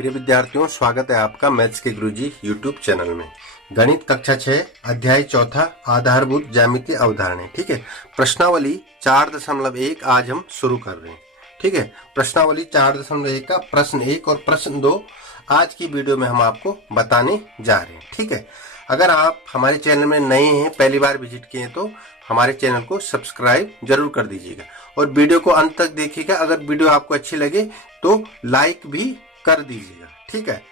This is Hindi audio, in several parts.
प्रिय विद्यार्थियों, स्वागत है आपका मैथ्स के गुरुजी यूट्यूब चैनल में। गणित कक्षा 6 अध्याय 4 आधारभूत ज्यामितीय अवधारणाएं। ठीक है, प्रश्नावली 4.1 आज हम शुरू कर रहे हैं। ठीक है, प्रश्नावली 4.1 का प्रश्न 1 और प्रश्न 2 आज की वीडियो में हम आपको बताने जा रहे हैं। ठीक है, अगर आप हमारे चैनल में नए हैं, पहली बार विजिट किए हैं, तो हमारे चैनल को सब्सक्राइब जरूर कर दीजिएगा और वीडियो को अंत तक देखिएगा। अगर वीडियो आपको अच्छी लगे तो लाइक भी कर दीजिएगा। ठीक है,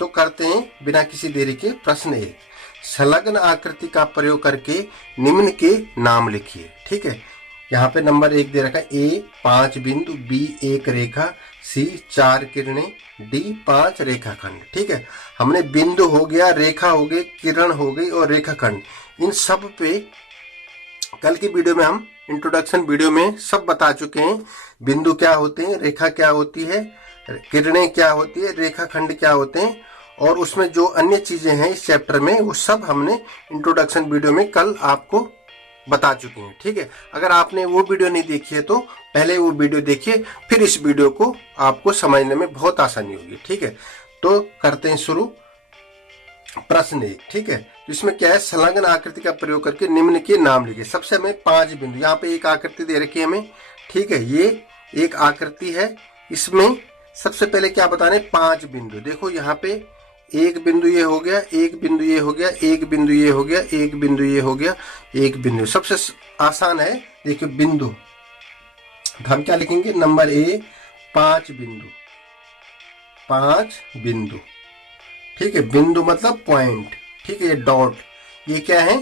तो करते हैं बिना किसी देरी के प्रश्न 1। संलग्न आकृति का प्रयोग करके निम्न के नाम लिखिए। ठीक है, यहाँ पे नंबर 1 दे रखा है। ए 5 बिंदु, बी 1 रेखा, सी 4 किरणें, डी 5 रेखाखंड। ठीक है, हमने बिंदु हो गया, रेखा हो गई, किरण हो गई और रेखाखंड, इन सब पे कल की वीडियो में हम इंट्रोडक्शन वीडियो में सब बता चुके हैं। बिंदु क्या होते हैं, रेखा क्या होती है, किरणें क्या होती है, रेखाखंड क्या होते हैं, और उसमें जो अन्य चीजें हैं इस चैप्टर में वो सब हमने इंट्रोडक्शन वीडियो में कल आपको बता चुके हैं। ठीक है, अगर आपने वो वीडियो नहीं देखी है तो पहले वो वीडियो देखिए, फिर इस वीडियो को आपको समझने में बहुत आसानी होगी। ठीक है, तो करते हैं शुरू। प्रश्न 1। ठीक है, तो इसमें क्या है, संलग्न आकृति का प्रयोग करके निम्न के नाम लिखिए। सबसे हमें 5 बिंदु, यहाँ पे एक आकृति दे रखी है हमें। ठीक है, ये एक आकृति है, इसमें सबसे पहले क्या बताने, 5 बिंदु। देखो यहाँ पे एक बिंदु ये हो गया, एक बिंदु ये हो गया, एक बिंदु ये हो गया, एक बिंदु ये हो गया, एक बिंदु। सबसे आसान है, देखिए बिंदु, हम क्या लिखेंगे, नंबर ए 5 बिंदु, 5 बिंदु। ठीक है, बिंदु मतलब पॉइंट। ठीक है, ये डॉट, ये क्या है,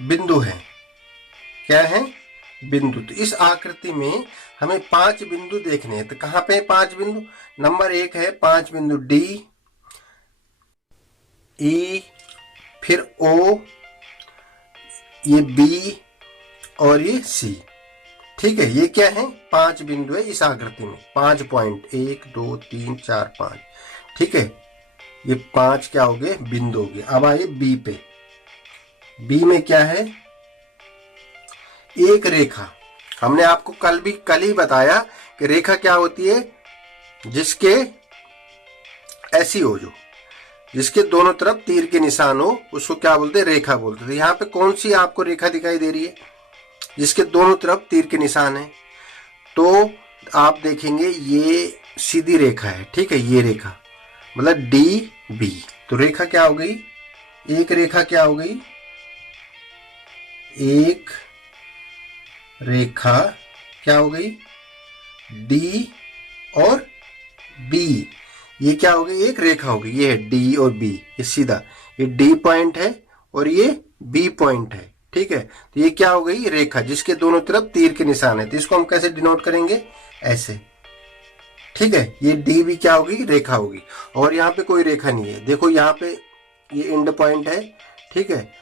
बिंदु है। क्या है, बिंदु। तो इस आकृति में हमें 5 बिंदु देखने हैं। तो कहां पे है 5 बिंदु, नंबर 1 है 5 बिंदु, डी, ई, फिर ओ, ये बी और ये सी। ठीक है, ये क्या है, 5 बिंदु है इस आकृति में, 5 पॉइंट, 1 2 3 4 5। ठीक है, ये 5 क्या हो गए, बिंदु हो गए। अब आइए बी पे। बी में क्या है, एक रेखा। हमने आपको कल ही बताया कि रेखा क्या होती है, जिसके ऐसी हो, जो जिसके दोनों तरफ तीर के निशान हो, उसको क्या बोलते हैं, रेखा बोलते हैं। तो यहाँ पे कौन सी आपको रेखा दिखाई दे रही है, जिसके दोनों तरफ तीर के निशान है। तो आप देखेंगे ये सीधी रेखा है। ठीक है, ये रेखा मतलब डी बी। तो रेखा क्या हो गई, एक रेखा क्या हो गई, एक रेखा क्या हो गई, डी और बी। ये क्या हो गई, एक रेखा हो गई। ये है डी और बी, ये सीधा, ये डी पॉइंट है और ये बी पॉइंट है। ठीक है, तो ये क्या हो गई, रेखा जिसके दोनों तरफ तीर के निशान है। तो इसको हम कैसे डिनोट करेंगे, ऐसे। ठीक है, ये डी भी क्या होगी, रेखा होगी। और यहाँ पे कोई रेखा नहीं है। देखो यहाँ पे ये एंड पॉइंट है। ठीक है,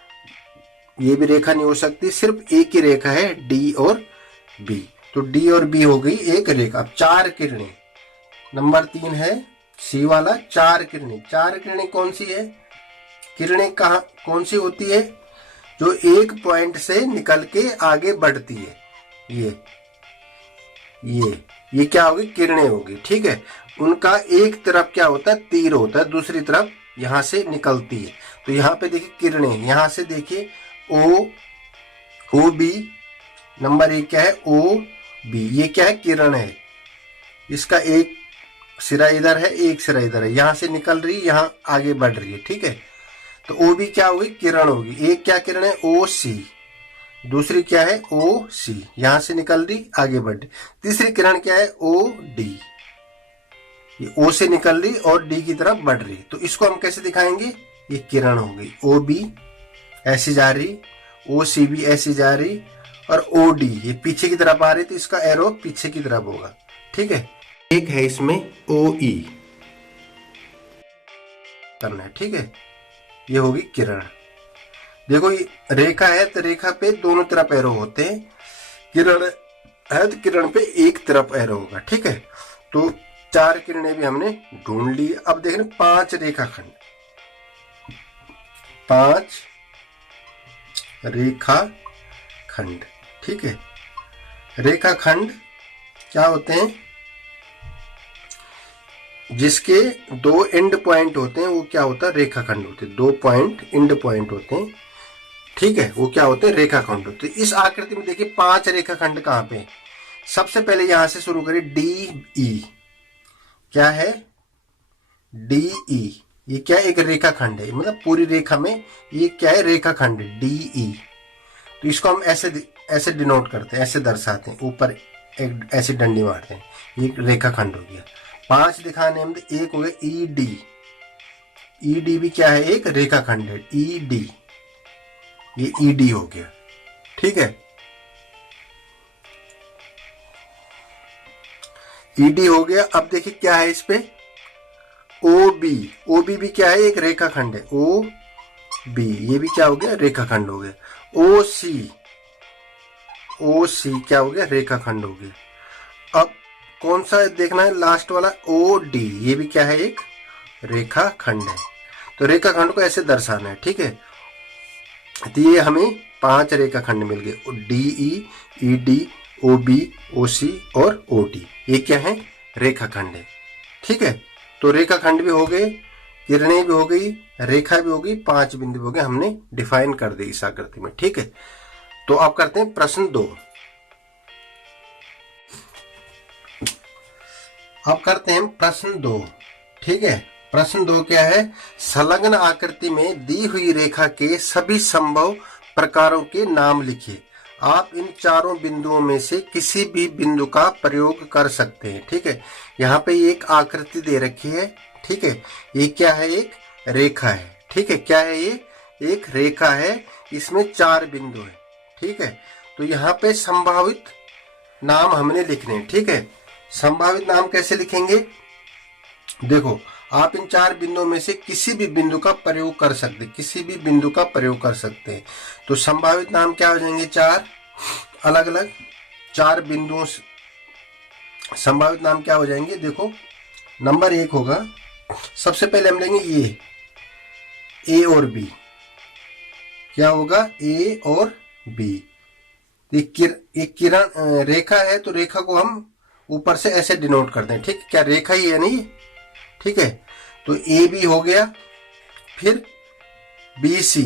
ये भी रेखा नहीं हो सकती, सिर्फ एक ही रेखा है, डी और बी। तो डी और बी हो गई एक रेखा। अब 4 किरणें, नंबर 3 है सी वाला, 4 किरणें। 4 किरणें कौन सी है, किरणें कहाँ कौन सी होती है, जो एक पॉइंट से निकल के आगे बढ़ती है। ये क्या होगी, किरणें होगी। ठीक है, उनका एक तरफ क्या होता है, तीर होता है, दूसरी तरफ यहां से निकलती है। तो यहाँ पे देखिए किरणें, यहां से देखिए ओ बी, नंबर 1 क्या है, ओ बी। ये क्या है, किरण है, इसका एक सिरा इधर है, एक सिरा इधर है, यहां से निकल रही, यहां आगे बढ़ रही है। ठीक है, तो ओ बी क्या होगी, किरण होगी। एक क्या किरण है, ओ सी, दूसरी क्या है, ओ सी, यहां से निकल रही, आगे बढ़ रही। तीसरी किरण क्या है, ओ डी, ये ओ से निकल रही और डी की तरफ बढ़ रही। तो इसको हम कैसे दिखाएंगे, ये किरण हो गई, ओ बी ऐसी जा रही, ओ सी भी ऐसी जा रही, और ओ डी ये पीछे की तरफ आ रही, तो इसका एरो पीछे की तरफ होगा। ठीक है, एक है इसमें ओ ई करना है। ठीक है, ये होगी किरण। देखो ये रेखा है, तो रेखा पे दोनों तरफ एरो होते हैं, किरण है तो किरण पे एक तरफ एरो होगा। ठीक है, तो 4 किरणें भी हमने ढूंढ ली। अब देख रहे 5 रेखाखंड, 5 रेखाखंड। ठीक है, रेखाखंड क्या होते हैं, जिसके दो एंड पॉइंट होते हैं वो क्या होता है, रेखाखंड होते हैं। दो पॉइंट एंड पॉइंट होते हैं, ठीक है, वो क्या होते हैं, रेखाखंड होते हैं। इस आकृति में देखिए 5 रेखाखंड कहाँ पे, सबसे पहले यहां से शुरू करिए, डी ई, क्या है, डी ई, ये क्या एक रेखाखंड है, मतलब पूरी रेखा में ये क्या है, रेखाखंड डी ई। तो इसको हम ऐसे डिनोट करते हैं, ऐसे दर्शाते हैं, ऊपर एक ऐसी डंडी मारते हैं, ये रेखाखंड हो गया। 5 दिखाने में एक हो गया ई डी, ई डी भी क्या है, एक रेखाखंड है, ई डी, ये ई डी हो गया, ठीक है, ई डी हो गया। अब देखिए क्या है इस पे, ओ बी, ओ बी भी क्या है, एक रेखाखंड है, ओ बी, ये भी क्या हो गया, रेखाखंड हो गया। ओ सी, ओ सी क्या हो गया, रेखाखंड हो गया। अब कौन सा देखना है, लास्ट वाला ओ डी, ये भी क्या है, एक रेखाखंड है। तो रेखाखंड को ऐसे दर्शाना है, ठीक है। तो ये हमें 5 रेखाखंड मिल गए, D E D, O B, O C और ओ डी, ये क्या है, रेखाखंड है, ठीक है। तो रेखाखंड भी हो गए, किरणें भी हो गई, रेखा भी हो गई, 5 बिंदु हो गए, हमने डिफाइन कर दी इस आकृति में, ठीक है। तो आप करते हैं प्रश्न 2। अब करते हैं प्रश्न 2, ठीक है। प्रश्न 2 क्या है, संलग्न आकृति में दी हुई रेखा के सभी संभव प्रकारों के नाम लिखिए। आप इन चारों बिंदुओं में से किसी भी बिंदु का प्रयोग कर सकते हैं, ठीक है। यहाँ पे एक आकृति दे रखी है, ठीक है, ये क्या है, एक रेखा है, ठीक है, क्या है, ये एक रेखा है, इसमें 4 बिंदु है, ठीक है। तो यहाँ पे संभावित नाम हमने लिखने हैं, ठीक है। संभावित नाम कैसे लिखेंगे, देखो आप इन 4 बिंदुओं में से किसी भी बिंदु का प्रयोग कर सकते, किसी भी बिंदु का प्रयोग कर सकते हैं। तो संभावित नाम क्या हो जाएंगे, 4 अलग अलग 4 बिंदुओं, संभावित नाम क्या हो जाएंगे, देखो नंबर 1 होगा, सबसे पहले हम लेंगे ये ए और बी, क्या होगा, ए और बी। एक किरण रेखा है, तो रेखा को हम ऊपर से ऐसे डिनोट करते हैं, ठीक, क्या रेखा ही है नहीं, ठीक है। तो ए बी हो गया, फिर बी सी,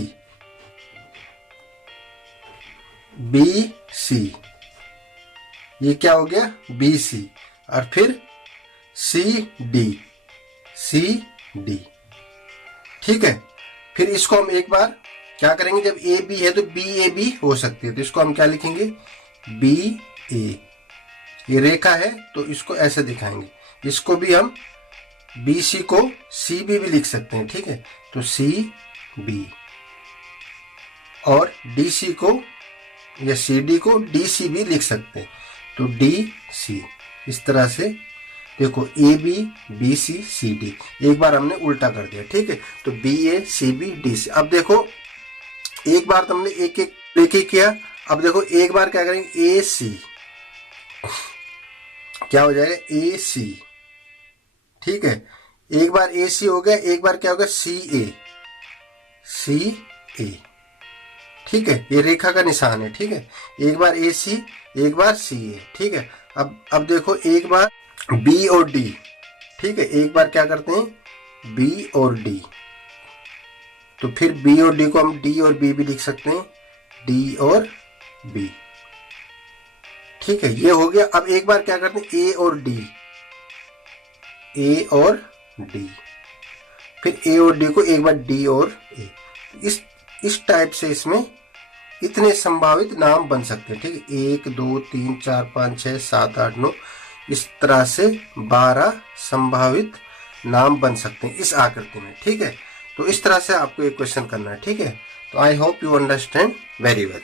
बी सी, ये क्या हो गया, बी सी, और फिर सी डी, सी डी, ठीक है। फिर इसको हम एक बार क्या करेंगे, जब ए बी है तो बी ए बी हो सकती है, तो इसको हम क्या लिखेंगे, बी ए, ये रेखा है तो इसको ऐसे दिखाएंगे। इसको भी हम बी सी को सी बी भी लिख सकते हैं, ठीक है। तो सी बी, और डी सी को या सी डी को डी सी भी लिख सकते हैं, तो डी सी, इस तरह से देखो A B B C C D, एक बार हमने उल्टा कर दिया, ठीक है। तो B A C B D C. अब देखो एक बार तुमने एक एक किया, अब देखो एक बार क्या करेंगे, ए सी, क्या हो जाएगा, ए सी, ठीक है। एक बार ए सी हो गया, एक बार क्या होगा, सी ए, सी ए, ठीक है, ये रेखा का निशान है, ठीक है। एक बार ए सी, एक बार सी ए, ठीक है। अब देखो एक बार बी और डी, ठीक है, एक बार क्या करते हैं, बी और डी, तो फिर बी और डी को हम डी और बी भी लिख सकते हैं, डी और बी, ठीक है, ये हो गया। अब एक बार क्या करते हैं, ए और डी, ए और डी, फिर ए और डी को एक बार डी और ए, इस टाइप से इसमें इतने संभावित नाम बन सकते हैं, ठीक है। 1 2 3 4 5 6 7 8 9, इस तरह से 12 संभावित नाम बन सकते हैं इस आकृति में, ठीक है। तो इस तरह से आपको एक क्वेश्चन करना है, ठीक है। तो I hope you understand very well.